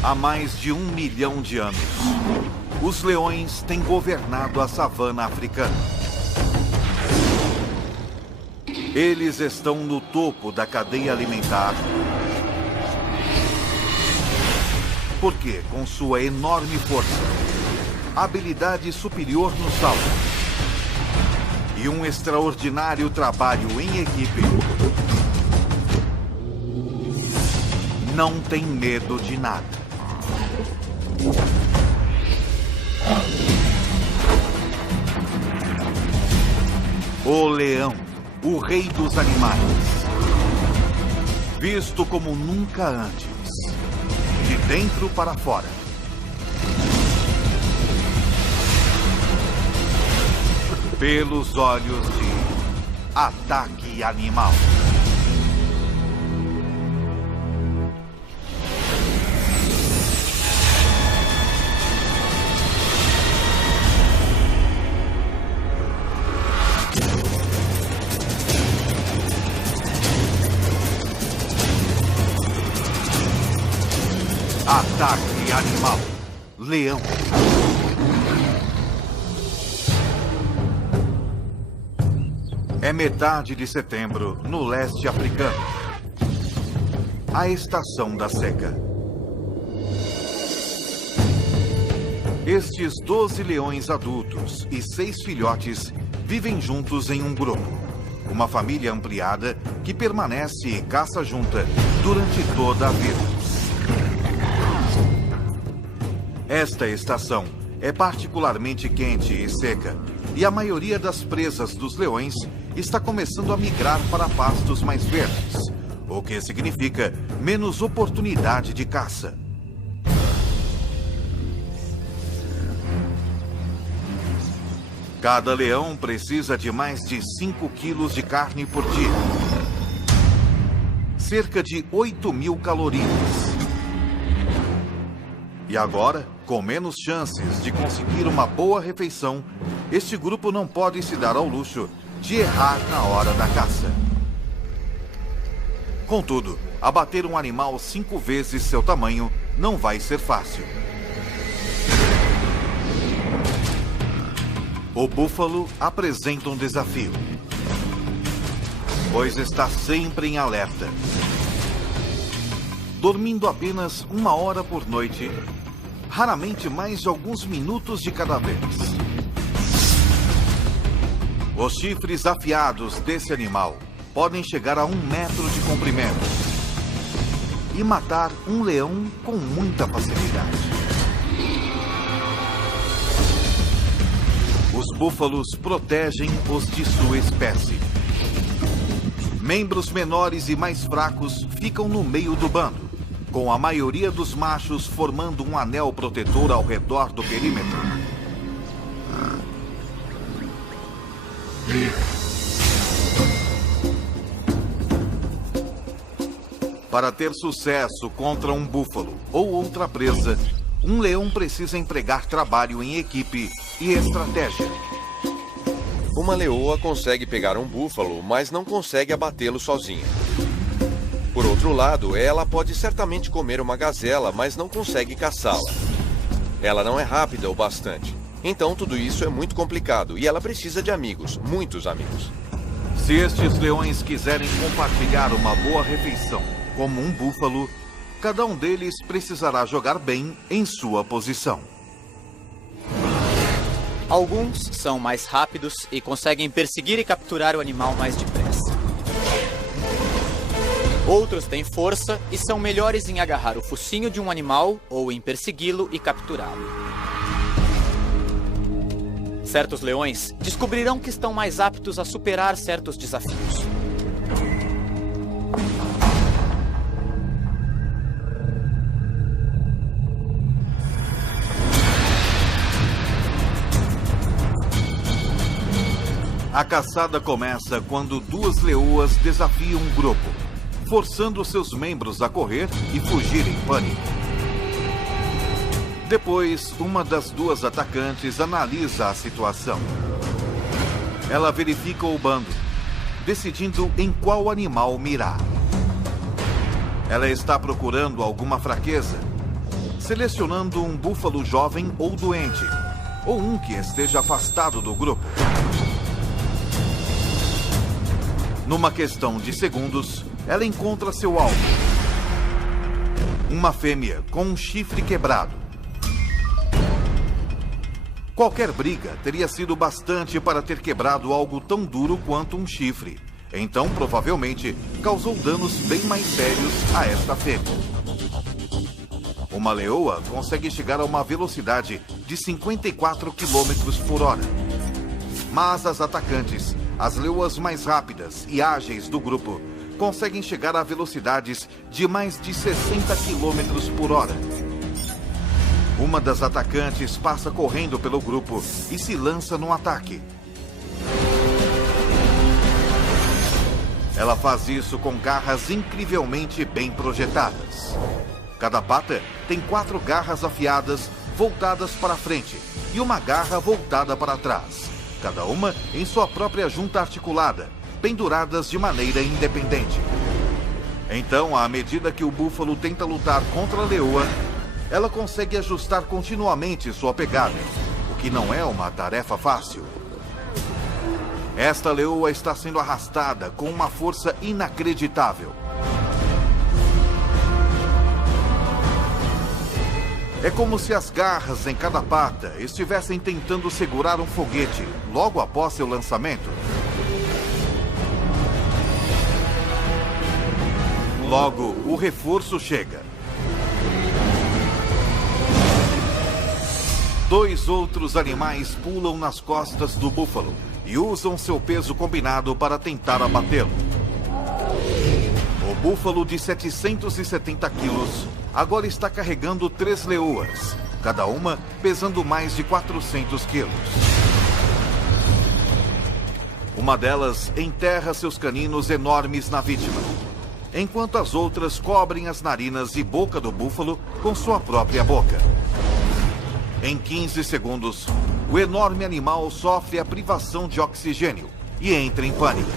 Há mais de 1 milhão de anos, os leões têm governado a savana africana. Eles estão no topo da cadeia alimentar, porque, com sua enorme força, habilidade superior no salto e um extraordinário trabalho em equipe, não tem medo de nada. O leão, o rei dos animais, visto como nunca antes, de dentro para fora. Pelos olhos de Ataque Animal. Ataque Animal. Leão. É metade de setembro, no leste africano. A estação da seca. Estes 12 leões adultos e 6 filhotes vivem juntos em um grupo. Uma família ampliada que permanece e caça junta durante toda a vida. Esta estação é particularmente quente e seca, e a maioria das presas dos leões está começando a migrar para pastos mais verdes, o que significa menos oportunidade de caça. Cada leão precisa de mais de 5 quilos de carne por dia, cerca de 8.000 calorias. E agora, com menos chances de conseguir uma boa refeição, este grupo não pode se dar ao luxo de errar na hora da caça. Contudo, abater um animal 5 vezes seu tamanho não vai ser fácil. O búfalo apresenta um desafio, pois está sempre em alerta. Dormindo apenas 1 hora por noite, raramente mais de alguns minutos de cada vez. Os chifres afiados desse animal podem chegar a 1 metro de comprimento e matar um leão com muita facilidade. Os búfalos protegem os de sua espécie. Membros menores e mais fracos ficam no meio do bando, com a maioria dos machos formando um anel protetor ao redor do perímetro. Para ter sucesso contra um búfalo ou outra presa, um leão precisa empregar trabalho em equipe e estratégia. Uma leoa consegue pegar um búfalo, mas não consegue abatê-lo sozinha. Por outro lado, ela pode certamente comer uma gazela, mas não consegue caçá-la. Ela não é rápida o bastante. Então tudo isso é muito complicado e ela precisa de amigos, muitos amigos. Se estes leões quiserem compartilhar uma boa refeição, como um búfalo, cada um deles precisará jogar bem em sua posição. Alguns são mais rápidos e conseguem perseguir e capturar o animal mais depressa. Outros têm força e são melhores em agarrar o focinho de um animal ou em persegui-lo e capturá-lo. Certos leões descobrirão que estão mais aptos a superar certos desafios. A caçada começa quando 2 leoas desafiam um grupo, forçando seus membros a correr e fugir em pânico. Depois, uma das 2 atacantes analisa a situação. Ela verifica o bando, decidindo em qual animal mirar. Ela está procurando alguma fraqueza selecionando um búfalo jovem ou doente, ou um que esteja afastado do grupo. Numa questão de segundos, ela encontra seu alvo. Uma fêmea com um chifre quebrado. Qualquer briga teria sido bastante para ter quebrado algo tão duro quanto um chifre. Então, provavelmente, causou danos bem mais sérios a esta fêmea. Uma leoa consegue chegar a uma velocidade de 54 km por hora. Mas as atacantes, as leoas mais rápidas e ágeis do grupo, conseguem chegar a velocidades de mais de 60 km por hora. Uma das atacantes passa correndo pelo grupo e se lança no ataque. Ela faz isso com garras incrivelmente bem projetadas. Cada pata tem 4 garras afiadas voltadas para frente e uma garra voltada para trás, cada uma em sua própria junta articulada, penduradas de maneira independente. Então, à medida que o búfalo tenta lutar contra a leoa, ela consegue ajustar continuamente sua pegada, o que não é uma tarefa fácil. Esta leoa está sendo arrastada com uma força inacreditável. É como se as garras em cada pata estivessem tentando segurar um foguete logo após seu lançamento. Logo, o reforço chega. 2 outros animais pulam nas costas do búfalo e usam seu peso combinado para tentar abatê-lo. O búfalo de 770 quilos agora está carregando 3 leoas, cada uma pesando mais de 400 quilos. Uma delas enterra seus caninos enormes na vítima, enquanto as outras cobrem as narinas e boca do búfalo com sua própria boca. Em 15 segundos, o enorme animal sofre a privação de oxigênio e entra em pânico.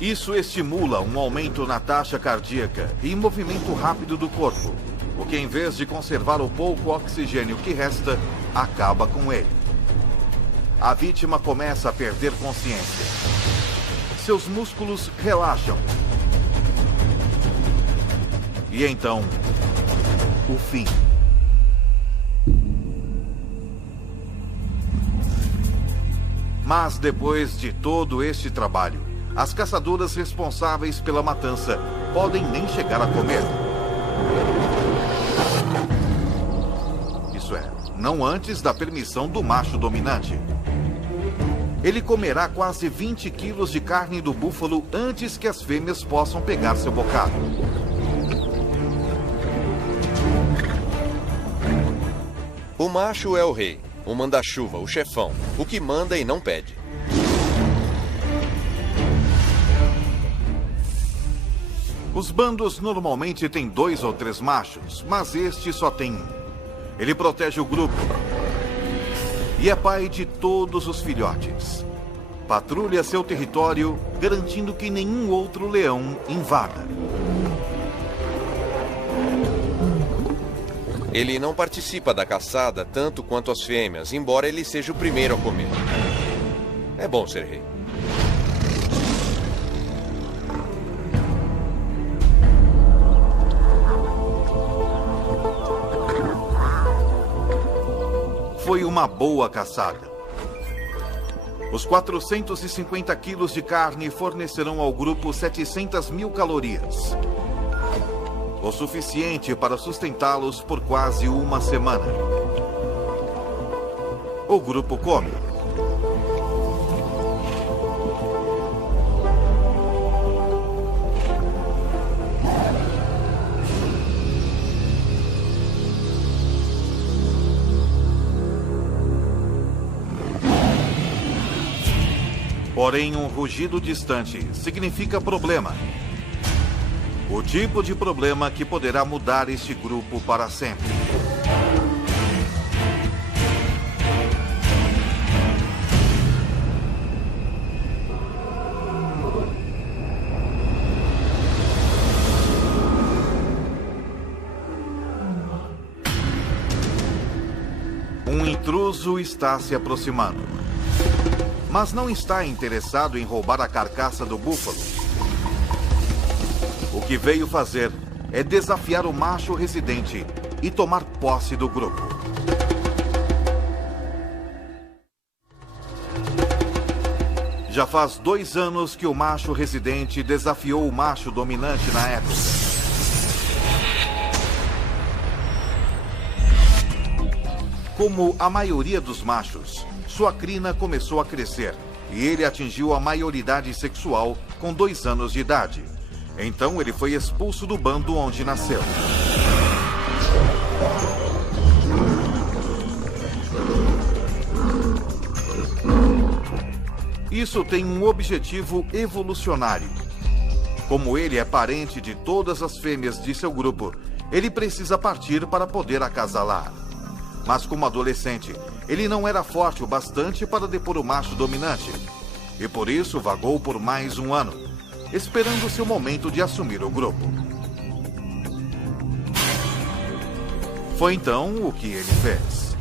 Isso estimula um aumento na taxa cardíaca e movimento rápido do corpo, o que, em vez de conservar o pouco oxigênio que resta, acaba com ele. A vítima começa a perder consciência. Seus músculos relaxam. E então, o fim. Mas depois de todo este trabalho, as caçadoras responsáveis pela matança podem nem chegar a comer. Isso é, não antes da permissão do macho dominante. Ele comerá quase 20 quilos de carne do búfalo antes que as fêmeas possam pegar seu bocado. O macho é o rei, o manda-chuva, o chefão, o que manda e não pede. Os bandos normalmente têm 2 ou 3 machos, mas este só tem um. Ele protege o grupo e é pai de todos os filhotes. Patrulha seu território, garantindo que nenhum outro leão invada. Ele não participa da caçada tanto quanto as fêmeas, embora ele seja o primeiro a comer. É bom ser rei. Foi uma boa caçada. Os 450 quilos de carne fornecerão ao grupo 700 mil calorias. O suficiente para sustentá-los por quase uma semana. O grupo come. Porém, um rugido distante significa problema. O tipo de problema que poderá mudar este grupo para sempre. intruso está se aproximando. Mas não está interessado em roubar a carcaça do búfalo. O que veio fazer é desafiar o macho residente e tomar posse do grupo. Já faz 2 anos que o macho residente desafiou o macho dominante na época. Como a maioria dos machos, sua crina começou a crescer e ele atingiu a maioridade sexual com 2 anos de idade. Então ele foi expulso do bando onde nasceu. Isso tem um objetivo evolucionário. Como ele é parente de todas as fêmeas de seu grupo, ele precisa partir para poder acasalar. Mas como adolescente, ele não era forte o bastante para depor o macho dominante. E por isso vagou por mais 1 ano, esperando seu momento de assumir o grupo. Foi então o que ele fez.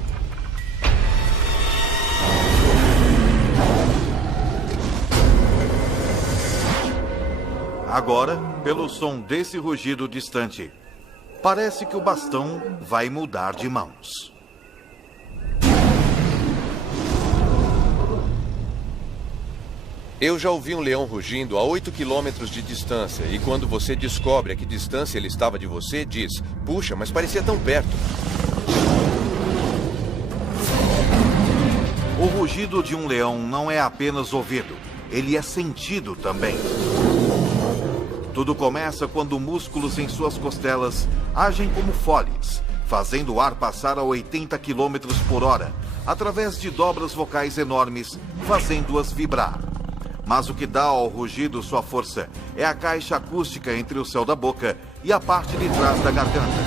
Agora, pelo som desse rugido distante, parece que o bastão vai mudar de mãos. Eu já ouvi um leão rugindo a 8 quilômetros de distância, e quando você descobre a que distância ele estava de você, diz: puxa, mas parecia tão perto. O rugido de um leão não é apenas ouvido, ele é sentido também. Tudo começa quando músculos em suas costelas agem como foles, fazendo o ar passar a 80 km por hora, através de dobras vocais enormes, fazendo-as vibrar. Mas o que dá ao rugido sua força é a caixa acústica entre o céu da boca e a parte de trás da garganta.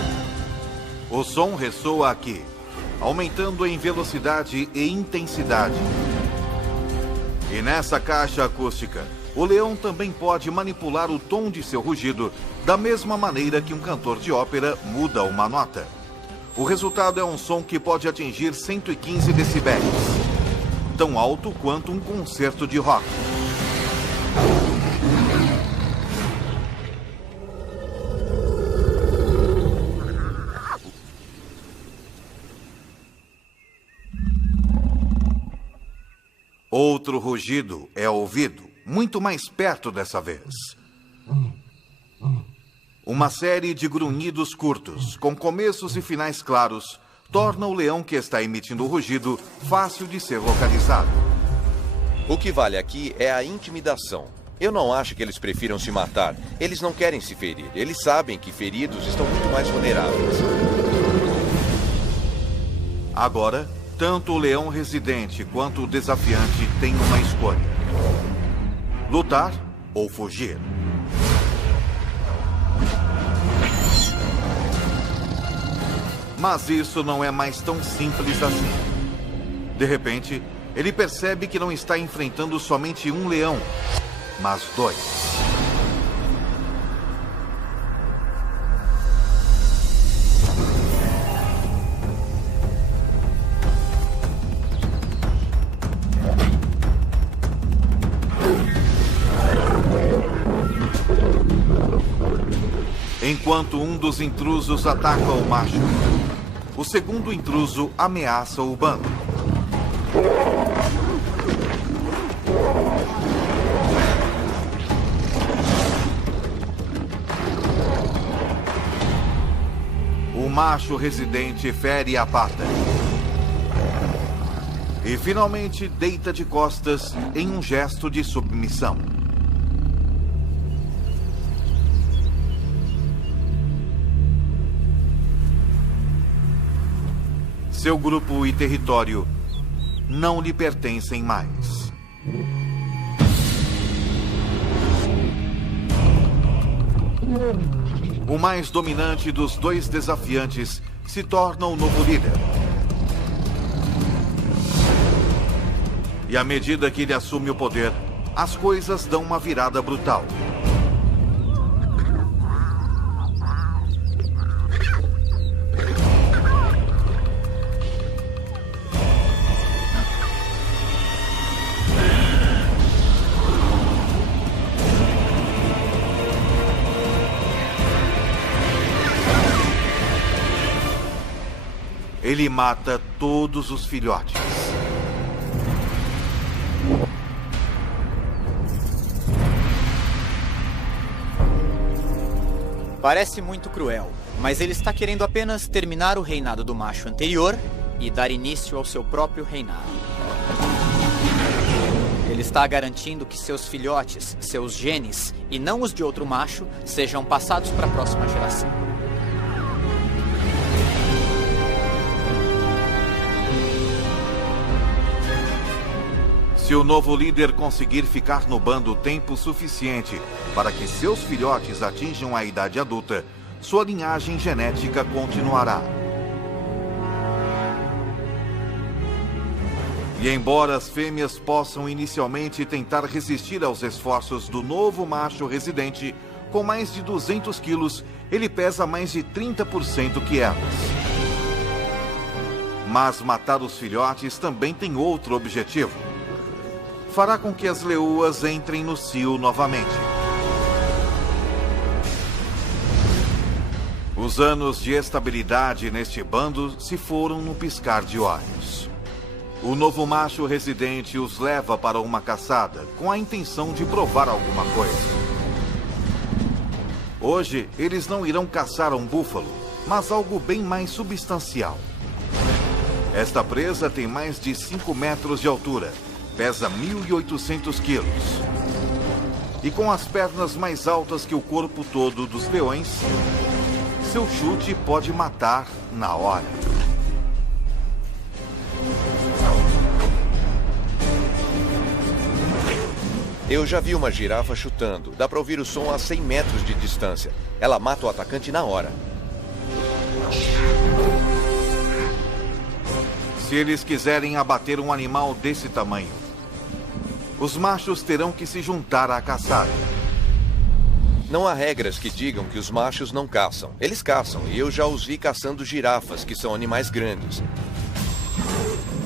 O som ressoa aqui, aumentando em velocidade e intensidade. E nessa caixa acústica, o leão também pode manipular o tom de seu rugido da mesma maneira que um cantor de ópera muda uma nota. O resultado é um som que pode atingir 115 decibéis, tão alto quanto um concerto de rock. Outro rugido é ouvido, muito mais perto dessa vez. Uma série de grunhidos curtos, com começos e finais claros, torna o leão que está emitindo o rugido fácil de ser localizado. O que vale aqui é a intimidação. Eu não acho que eles prefiram se matar. Eles não querem se ferir. Eles sabem que feridos estão muito mais vulneráveis. Agora, tanto o leão residente quanto o desafiante têm uma escolha: lutar ou fugir. Mas isso não é mais tão simples assim. De repente, ele percebe que não está enfrentando somente um leão, mas 2. Enquanto um dos intrusos ataca o macho, o segundo intruso ameaça o bando. O macho residente fere a pata e finalmente deita de costas em um gesto de submissão. Seu grupo e território não lhe pertencem mais. O mais dominante dos 2 desafiantes se torna o novo líder. E à medida que ele assume o poder, as coisas dão uma virada brutal. ele mata todos os filhotes. Parece muito cruel, mas ele está querendo apenas terminar o reinado do macho anterior e dar início ao seu próprio reinado. Ele está garantindo que seus filhotes, seus genes, e não os de outro macho, sejam passados para a próxima geração. Se o novo líder conseguir ficar no bando tempo suficiente para que seus filhotes atinjam a idade adulta, sua linhagem genética continuará. E embora as fêmeas possam inicialmente tentar resistir aos esforços do novo macho residente, com mais de 200 quilos, ele pesa mais de 30% que elas. Mas matar os filhotes também tem outro objetivo. Fará com que as leoas entrem no cio novamente. Os anos de estabilidade neste bando se foram no piscar de olhos. O novo macho residente os leva para uma caçada com a intenção de provar alguma coisa. Hoje, eles não irão caçar um búfalo, mas algo bem mais substancial. Esta presa tem mais de 5 metros de altura, pesa 1.800 quilos. E com as pernas mais altas que o corpo todo dos leões, seu chute pode matar na hora. Eu já vi uma girafa chutando. Dá para ouvir o som a 100 metros de distância. Ela mata o atacante na hora. Se eles quiserem abater um animal desse tamanho, os machos terão que se juntar à caçada. Não há regras que digam que os machos não caçam. Eles caçam, e eu já os vi caçando girafas, que são animais grandes.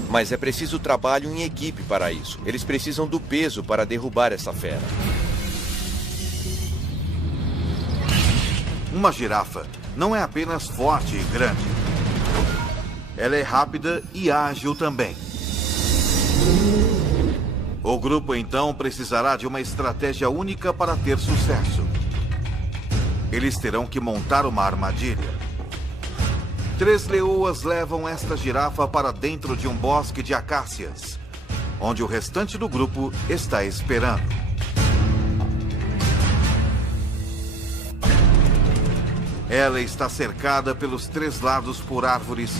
Mas é preciso trabalho em equipe para isso. Eles precisam do peso para derrubar essa fera. Uma girafa não é apenas forte e grande. Ela é rápida e ágil também. O grupo, então, precisará de uma estratégia única para ter sucesso. Eles terão que montar uma armadilha. 3 leoas levam esta girafa para dentro de um bosque de acácias, onde o restante do grupo está esperando. Ela está cercada pelos 3 lados por árvores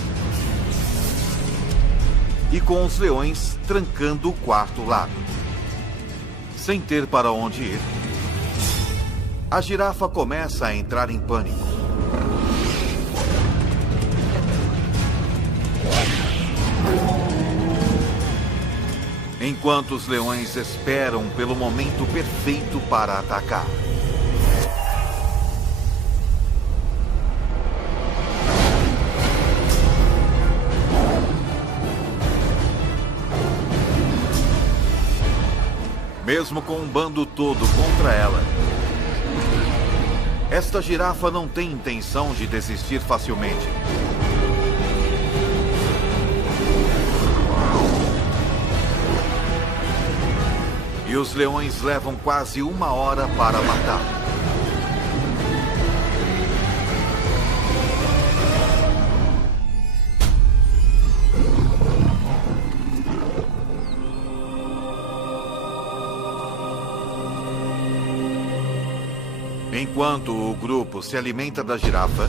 e com os leões trancando o 4º lado. Sem ter para onde ir, a girafa começa a entrar em pânico. Enquanto os leões esperam pelo momento perfeito para atacar. Mesmo com um bando todo contra ela, esta girafa não tem intenção de desistir facilmente. E os leões levam quase 1 hora para matá-la. Enquanto o grupo se alimenta da girafa,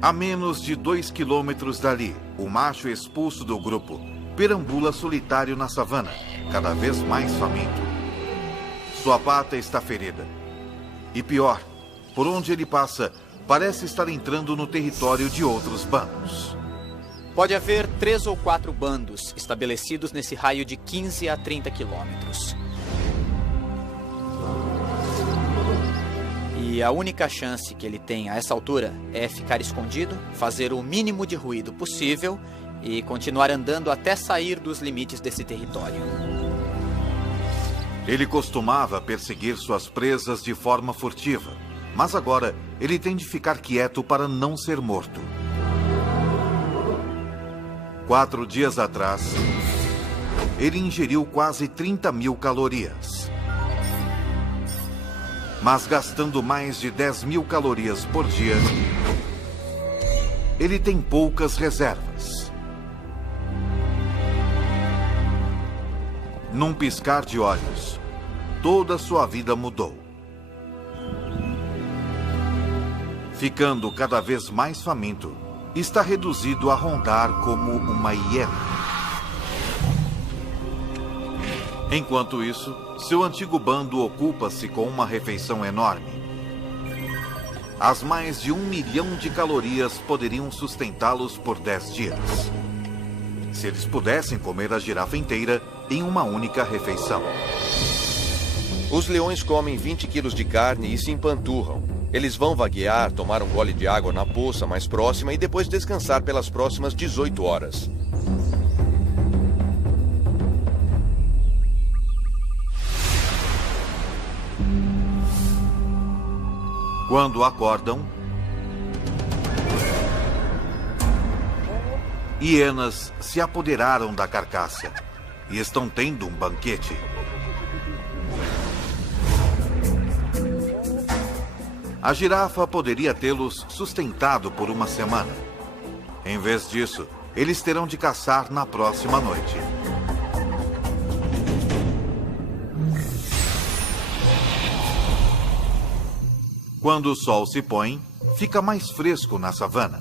a menos de 2 quilômetros dali, o macho expulso do grupo perambula solitário na savana, cada vez mais faminto. Sua pata está ferida. E pior, por onde ele passa, parece estar entrando no território de outros bandos. Pode haver 3 ou 4 bandos estabelecidos nesse raio de 15 a 30 quilômetros. E a única chance que ele tem a essa altura é ficar escondido, fazer o mínimo de ruído possível e continuar andando até sair dos limites desse território. Ele costumava perseguir suas presas de forma furtiva, mas agora ele tem de ficar quieto para não ser morto. 4 dias atrás, ele ingeriu quase 30.000 calorias. Mas gastando mais de 10.000 calorias por dia, ele tem poucas reservas. Num piscar de olhos, toda sua vida mudou. Ficando cada vez mais faminto, está reduzido a rondar como uma hiena. Enquanto isso, seu antigo bando ocupa-se com uma refeição enorme. As mais de 1 milhão de calorias poderiam sustentá-los por 10 dias. Se eles pudessem comer a girafa inteira em uma única refeição. Os leões comem 20 quilos de carne e se empanturram. Eles vão vaguear, tomar um gole de água na poça mais próxima e depois descansar pelas próximas 18 horas. Quando acordam, hienas se apoderaram da carcaça e estão tendo um banquete. A girafa poderia tê-los sustentado por uma semana. Em vez disso, eles terão de caçar na próxima noite. Quando o sol se põe, fica mais fresco na savana.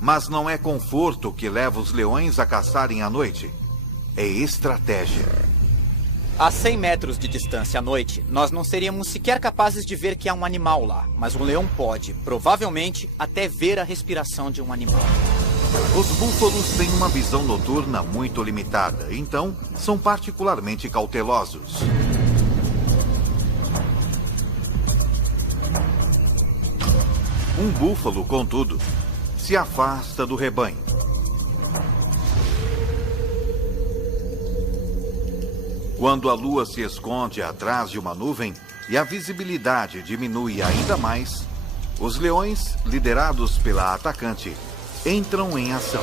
Mas não é conforto que leva os leões a caçarem à noite. É estratégia. A 100 metros de distância à noite, nós não seríamos sequer capazes de ver que há um animal lá. Mas um leão pode, provavelmente, até ver a respiração de um animal. Os búfalos têm uma visão noturna muito limitada, então são particularmente cautelosos. Um búfalo, contudo, se afasta do rebanho. Quando a lua se esconde atrás de uma nuvem e a visibilidade diminui ainda mais, os leões, liderados pela atacante, entram em ação.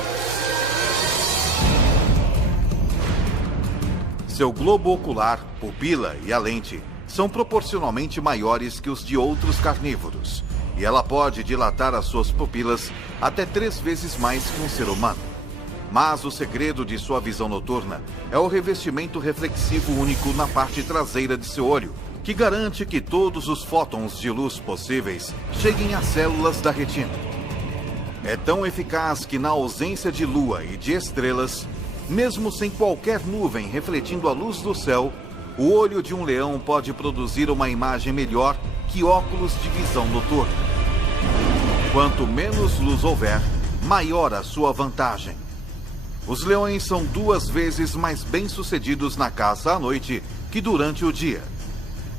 Seu globo ocular, pupila e a lente são proporcionalmente maiores que os de outros carnívoros, e ela pode dilatar as suas pupilas até 3 vezes mais que um ser humano. Mas o segredo de sua visão noturna é o revestimento reflexivo único na parte traseira de seu olho, que garante que todos os fótons de luz possíveis cheguem às células da retina. É tão eficaz que, na ausência de lua e de estrelas, mesmo sem qualquer nuvem refletindo a luz do céu, o olho de um leão pode produzir uma imagem melhor que óculos de visão noturna. Quanto menos luz houver, maior a sua vantagem. Os leões são 2 vezes mais bem-sucedidos na caça à noite que durante o dia.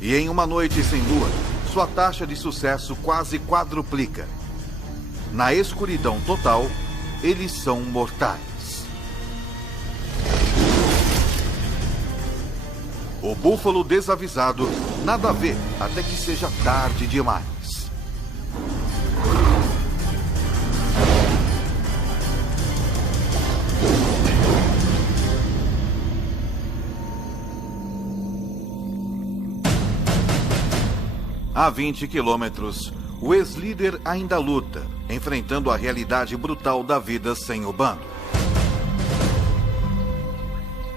E em uma noite sem lua, sua taxa de sucesso quase quadruplica. Na escuridão total, eles são mortais. O búfalo desavisado nada vê até que seja tarde demais. A 20 quilômetros, o ex-líder ainda luta, enfrentando a realidade brutal da vida sem o bando.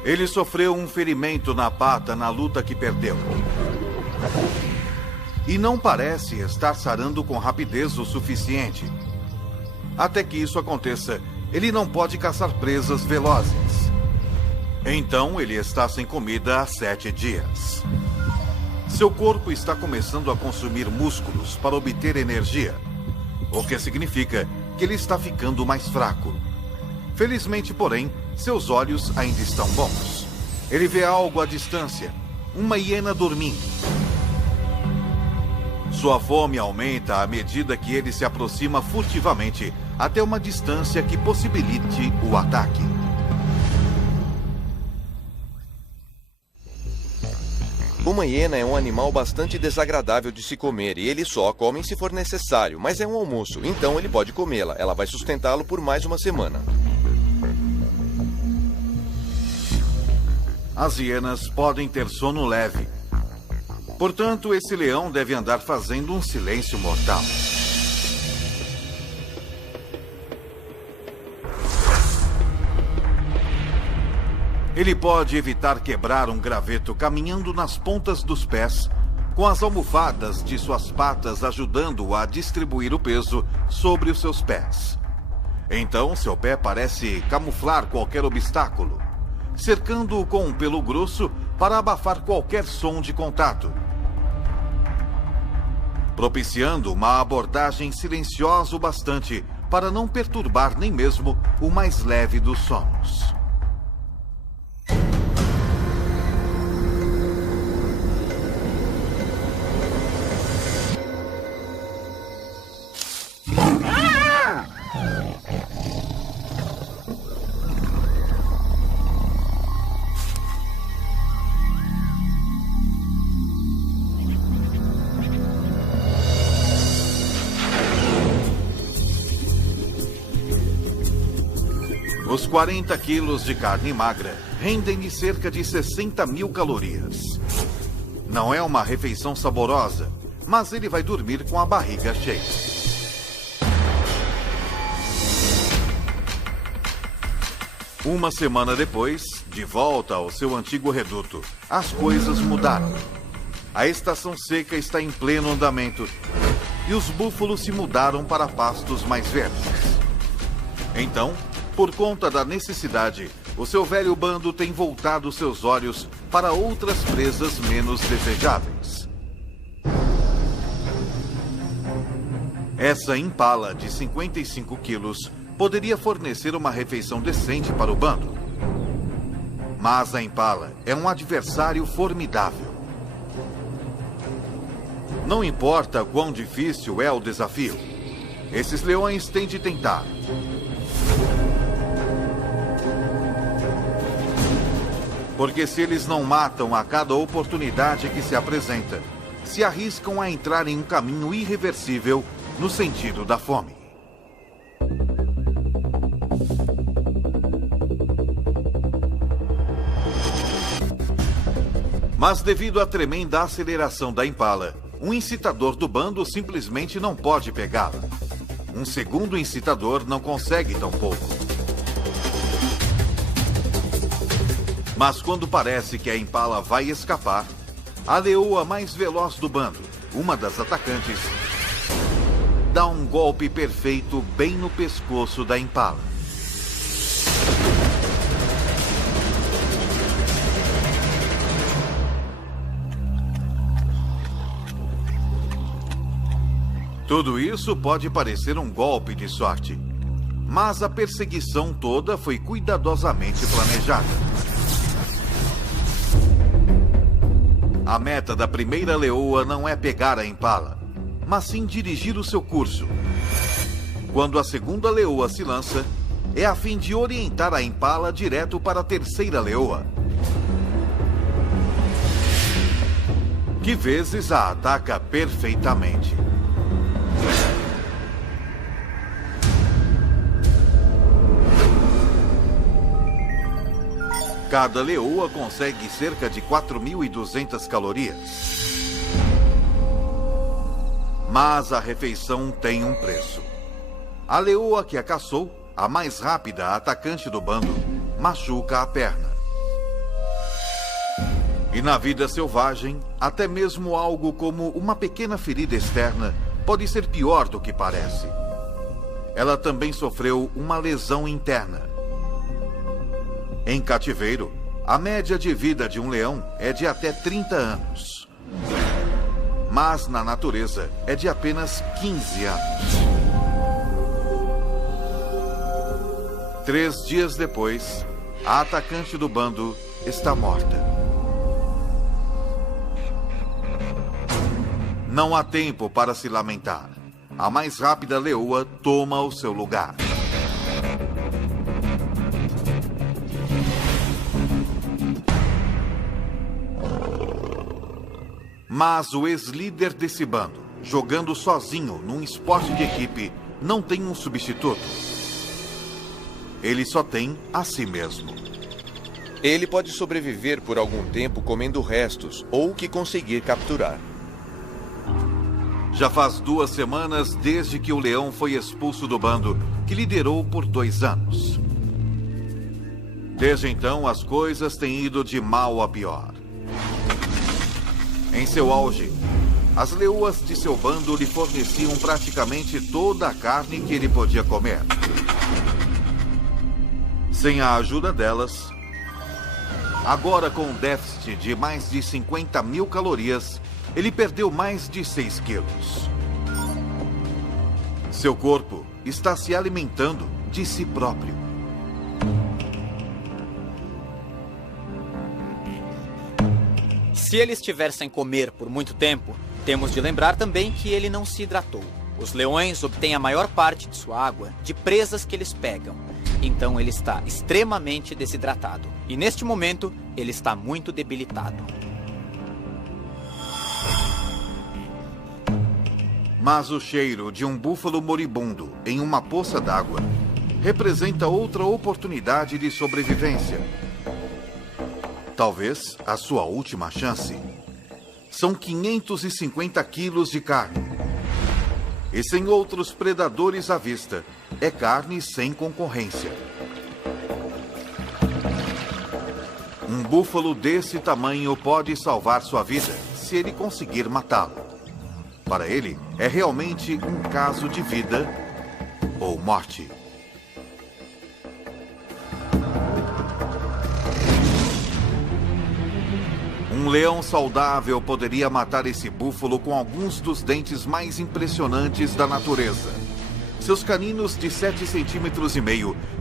Ele sofreu um ferimento na pata na luta que perdeu. E não parece estar sarando com rapidez o suficiente. Até que isso aconteça, ele não pode caçar presas velozes. Então ele está sem comida há 7 dias. Seu corpo está começando a consumir músculos para obter energia, o que significa que ele está ficando mais fraco. Felizmente, porém, seus olhos ainda estão bons. Ele vê algo à distância, uma hiena dormindo. Sua fome aumenta à medida que ele se aproxima furtivamente até uma distância que possibilite o ataque. Uma hiena é um animal bastante desagradável de se comer e eles só comem se for necessário, mas é um almoço, então ele pode comê-la. Ela vai sustentá-lo por mais uma semana. As hienas podem ter sono leve. Portanto, esse leão deve andar fazendo um silêncio mortal. Ele pode evitar quebrar um graveto caminhando nas pontas dos pés, com as almofadas de suas patas ajudando-o a distribuir o peso sobre os seus pés. Então, seu pé parece camuflar qualquer obstáculo, cercando-o com um pelo grosso para abafar qualquer som de contato, propiciando uma abordagem silenciosa o bastante para não perturbar nem mesmo o mais leve dos sonos. Os 40 quilos de carne magra rendem-lhe cerca de 60 mil calorias. Não é uma refeição saborosa, mas ele vai dormir com a barriga cheia. Uma semana depois, de volta ao seu antigo reduto, as coisas mudaram. A estação seca está em pleno andamento e os búfalos se mudaram para pastos mais verdes. Então, por conta da necessidade, o seu velho bando tem voltado seus olhos para outras presas menos desejáveis. Essa impala de 55 quilos poderia fornecer uma refeição decente para o bando. Mas a impala é um adversário formidável. Não importa quão difícil é o desafio, esses leões têm de tentar. Porque se eles não matam a cada oportunidade que se apresenta, se arriscam a entrar em um caminho irreversível no sentido da fome. Mas devido à tremenda aceleração da impala, um incitador do bando simplesmente não pode pegá-la. Um segundo incitador não consegue tão pouco. Mas quando parece que a impala vai escapar, a leoa mais veloz do bando, uma das atacantes, dá um golpe perfeito bem no pescoço da impala. Tudo isso pode parecer um golpe de sorte, mas a perseguição toda foi cuidadosamente planejada. A meta da primeira leoa não é pegar a impala, mas sim dirigir o seu curso. Quando a segunda leoa se lança, é a fim de orientar a impala direto para a terceira leoa, que vezes a ataca perfeitamente. Cada leoa consegue cerca de 4.200 calorias. Mas a refeição tem um preço. A leoa que a caçou, a mais rápida atacante do bando, machuca a perna. E na vida selvagem, até mesmo algo como uma pequena ferida externa pode ser pior do que parece. Ela também sofreu uma lesão interna. Em cativeiro, a média de vida de um leão é de até 30 anos. Mas na natureza é de apenas 15 anos. 3 dias depois, a atacante do bando está morta. Não há tempo para se lamentar. A mais rápida leoa toma o seu lugar. Mas o ex-líder desse bando, jogando sozinho num esporte de equipe, não tem um substituto. Ele só tem a si mesmo. Ele pode sobreviver por algum tempo comendo restos ou o que conseguir capturar. Já faz 2 semanas desde que o leão foi expulso do bando, que liderou por 2 anos. Desde então, as coisas têm ido de mal a pior. Em seu auge, as leoas de seu bando lhe forneciam praticamente toda a carne que ele podia comer. Sem a ajuda delas, agora com um déficit de mais de 50 mil calorias, ele perdeu mais de 6 quilos. Seu corpo está se alimentando de si próprio. Se ele estiver sem comer por muito tempo, temos de lembrar também que ele não se hidratou. Os leões obtêm a maior parte de sua água de presas que eles pegam. Então ele está extremamente desidratado. E neste momento, ele está muito debilitado. Mas o cheiro de um búfalo moribundo em uma poça d'água representa outra oportunidade de sobrevivência. Talvez a sua última chance. São 550 quilos de carne. E sem outros predadores à vista, é carne sem concorrência. Um búfalo desse tamanho pode salvar sua vida se ele conseguir matá-lo. Para ele, é realmente um caso de vida ou morte. Um leão saudável poderia matar esse búfalo com alguns dos dentes mais impressionantes da natureza. Seus caninos de 7,5 centímetros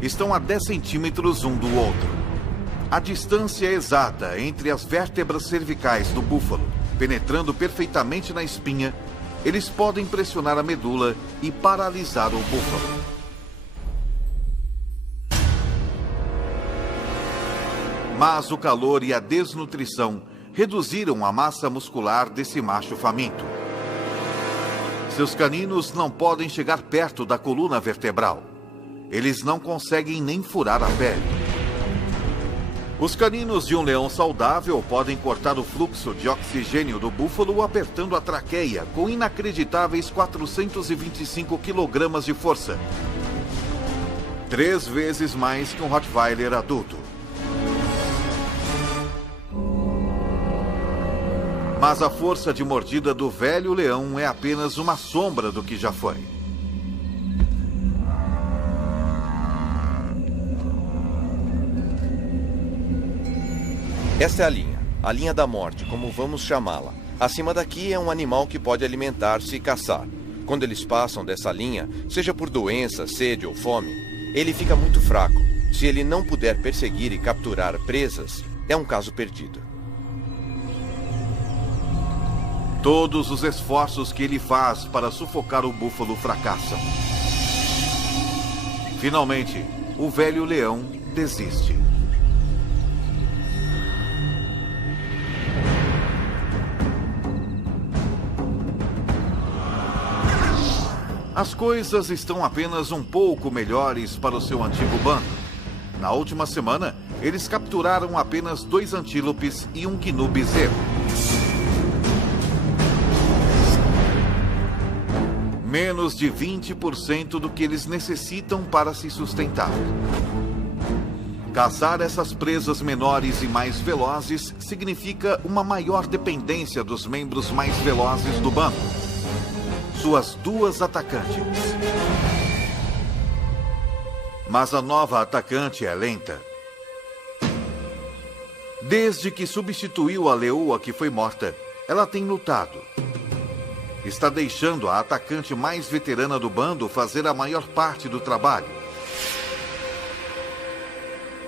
estão a 10 centímetros um do outro. A distância exata entre as vértebras cervicais do búfalo, penetrando perfeitamente na espinha, eles podem pressionar a medula e paralisar o búfalo. Mas o calor e a desnutrição reduziram a massa muscular desse macho faminto. Seus caninos não podem chegar perto da coluna vertebral. Eles não conseguem nem furar a pele. Os caninos de um leão saudável podem cortar o fluxo de oxigênio do búfalo apertando a traqueia com inacreditáveis 425 quilogramas de força. 3 vezes mais que um Rottweiler adulto. Mas a força de mordida do velho leão é apenas uma sombra do que já foi. Esta é a linha da morte, como vamos chamá-la. Acima daqui é um animal que pode alimentar-se e caçar. Quando eles passam dessa linha, seja por doença, sede ou fome, ele fica muito fraco. Se ele não puder perseguir e capturar presas, é um caso perdido. Todos os esforços que ele faz para sufocar o búfalo fracassam. Finalmente, o velho leão desiste. As coisas estão apenas um pouco melhores para o seu antigo bando. Na última semana, eles capturaram apenas 2 antílopes e um quinu bezerro. Menos de 20% do que eles necessitam para se sustentar. Caçar essas presas menores e mais velozes significa uma maior dependência dos membros mais velozes do bando. Suas 2 atacantes. Mas a nova atacante é lenta. Desde que substituiu a leoa que foi morta, ela tem lutado. Está deixando a atacante mais veterana do bando fazer a maior parte do trabalho.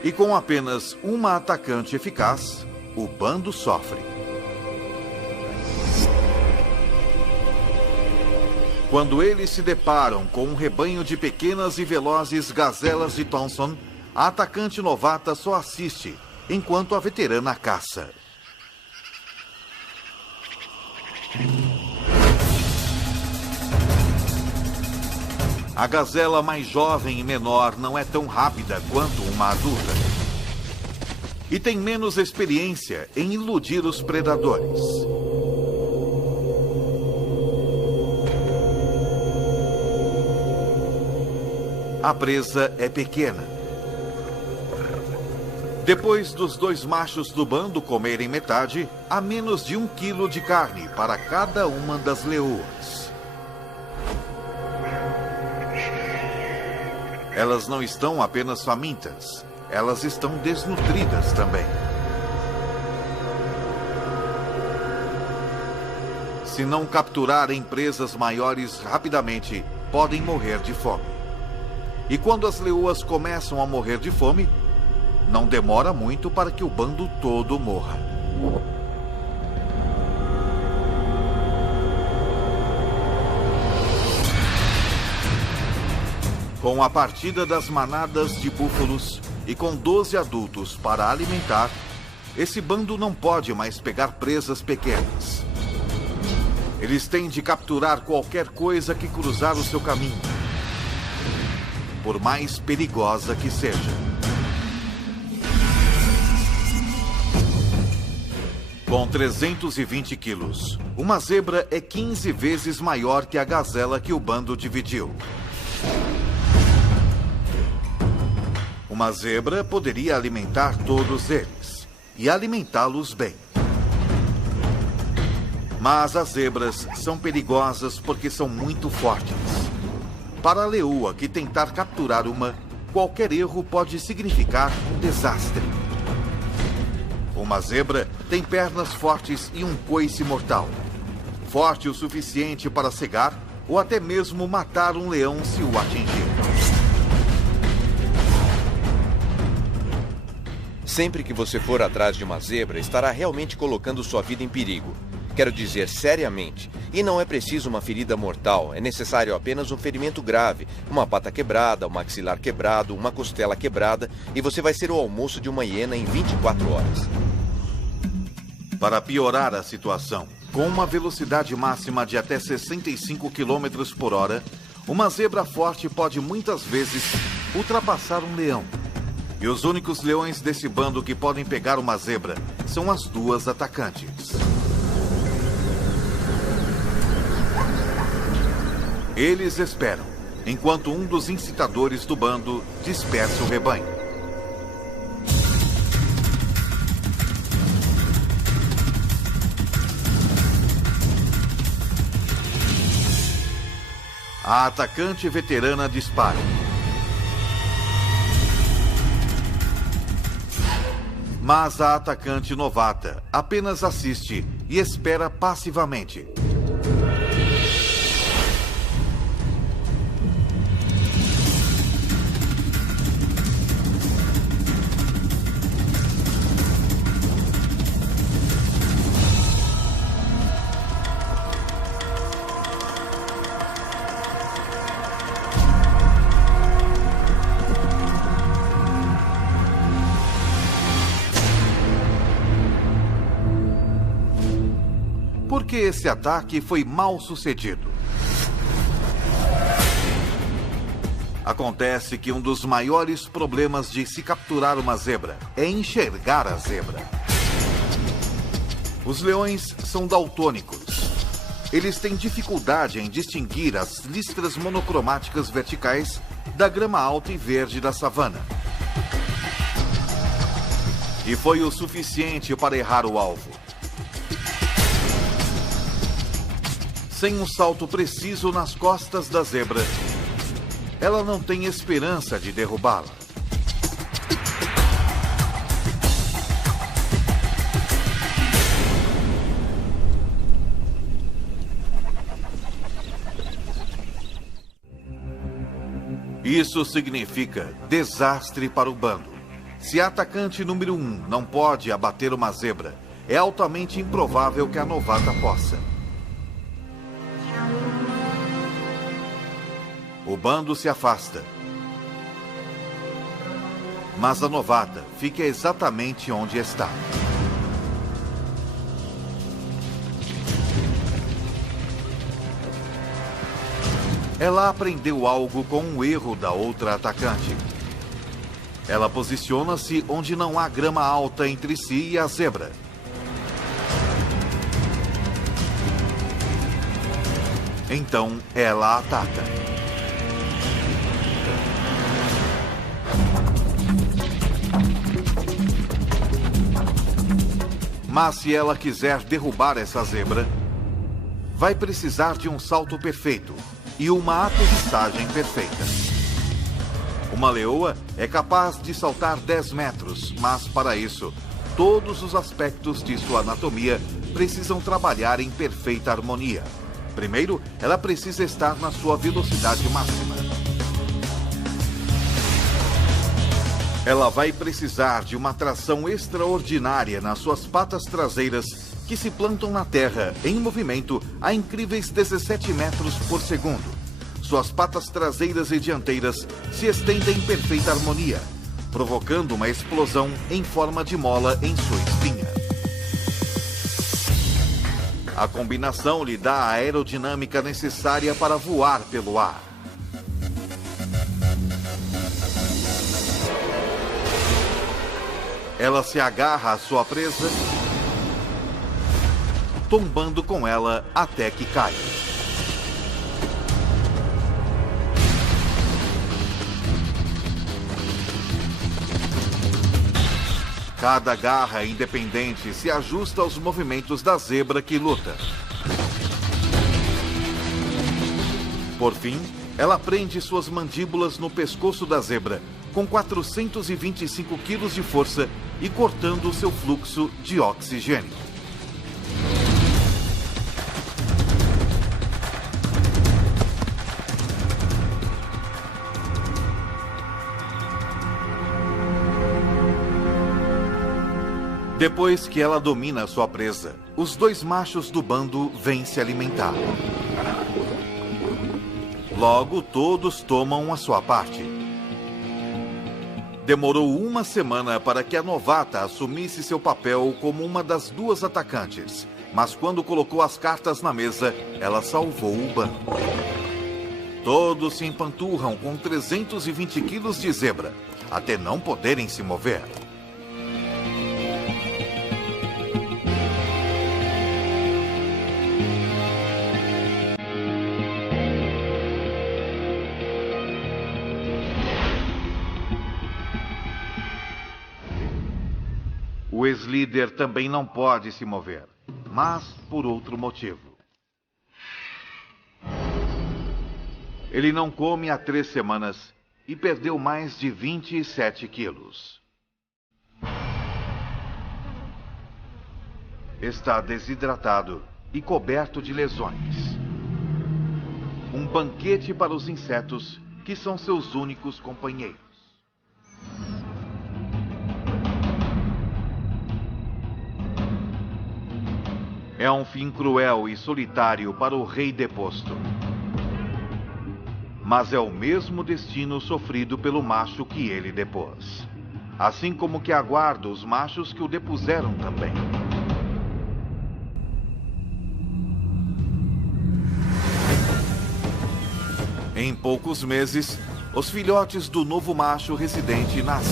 E com apenas uma atacante eficaz, o bando sofre. Quando eles se deparam com um rebanho de pequenas e velozes gazelas de Thompson, a atacante novata só assiste, enquanto a veterana caça. A gazela mais jovem e menor não é tão rápida quanto uma adulta. E tem menos experiência em iludir os predadores. A presa é pequena. Depois dos dois machos do bando comerem metade, há menos de 1 quilo de carne para cada uma das leoas. Elas não estão apenas famintas, elas estão desnutridas também. Se não capturarem presas maiores rapidamente, podem morrer de fome. E quando as leoas começam a morrer de fome, não demora muito para que o bando todo morra. Com a partida das manadas de búfalos e com 12 adultos para alimentar, esse bando não pode mais pegar presas pequenas. Eles têm de capturar qualquer coisa que cruzar o seu caminho, por mais perigosa que seja. Com 320 quilos, uma zebra é 15 vezes maior que a gazela que o bando dividiu. Uma zebra poderia alimentar todos eles, e alimentá-los bem. Mas as zebras são perigosas porque são muito fortes. Para a leoa que tentar capturar uma, qualquer erro pode significar um desastre. Uma zebra tem pernas fortes e um coice mortal. Forte o suficiente para cegar ou até mesmo matar um leão se o atingir. Sempre que você for atrás de uma zebra, estará realmente colocando sua vida em perigo. Quero dizer, seriamente. E não é preciso uma ferida mortal, é necessário apenas um ferimento grave, uma pata quebrada, um maxilar quebrado, uma costela quebrada, e você vai ser o almoço de uma hiena em 24 horas. Para piorar a situação, com uma velocidade máxima de até 65 km por hora, uma zebra forte pode muitas vezes ultrapassar um leão. E os únicos leões desse bando que podem pegar uma zebra são as duas atacantes. Eles esperam, enquanto um dos incitadores do bando dispersa o rebanho. A atacante veterana dispara. Mas a atacante novata apenas assiste e espera passivamente. Porque esse ataque foi mal sucedido. Acontece que um dos maiores problemas de se capturar uma zebra é enxergar a zebra. Os leões são daltônicos. Eles têm dificuldade em distinguir as listras monocromáticas verticais da grama alta e verde da savana. E foi o suficiente para errar o alvo. Sem um salto preciso nas costas da zebra, ela não tem esperança de derrubá-la. Isso significa desastre para o bando. Se a atacante número 1 não pode abater uma zebra, é altamente improvável que a novata possa. O bando se afasta. Mas a novata fica exatamente onde está. ela aprendeu algo com um erro da outra atacante. Ela posiciona-se onde não há grama alta entre si e a zebra. Então, ela ataca. Mas se ela quiser derrubar essa zebra, vai precisar de um salto perfeito e uma aterrissagem perfeita. Uma leoa é capaz de saltar 10 metros, mas para isso, todos os aspectos de sua anatomia precisam trabalhar em perfeita harmonia. Primeiro, ela precisa estar na sua velocidade máxima. Ela vai precisar de uma tração extraordinária nas suas patas traseiras, que se plantam na terra em movimento a incríveis 17 metros por segundo. Suas patas traseiras e dianteiras se estendem em perfeita harmonia, provocando uma explosão em forma de mola em sua espinha. A combinação lhe dá a aerodinâmica necessária para voar pelo ar. Ela se agarra à sua presa, tombando com ela até que cai. Cada garra independente se ajusta aos movimentos da zebra que luta. Por fim, ela prende suas mandíbulas no pescoço da zebra, com 425 quilos de força e cortando o seu fluxo de oxigênio. Depois que ela domina sua presa, os dois machos do bando vêm se alimentar. Logo, todos tomam a sua parte. Demorou uma semana para que a novata assumisse seu papel como uma das duas atacantes, mas quando colocou as cartas na mesa, ela salvou o bando. Todos se empanturram com 320 quilos de zebra, até não poderem se mover. O ex-líder também não pode se mover, mas por outro motivo. Ele não come há 3 semanas e perdeu mais de 27 quilos. Está desidratado e coberto de lesões. Um banquete para os insetos, que são seus únicos companheiros. É um fim cruel e solitário para o rei deposto. Mas é o mesmo destino sofrido pelo macho que ele depôs. Assim como que aguarda os machos que o depuseram também. Em poucos meses, os filhotes do novo macho residente nascem.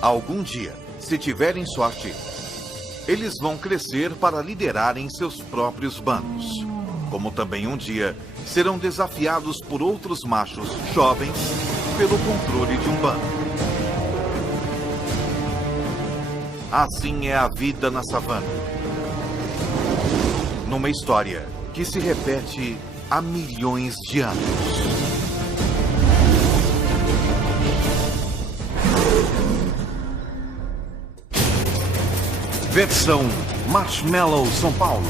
Algum dia, se tiverem sorte, eles vão crescer para liderarem seus próprios bandos. Como também um dia serão desafiados por outros machos jovens pelo controle de um bando. Assim é a vida na savana. Numa história que se repete há milhões de anos. Versão Marshmallow São Paulo.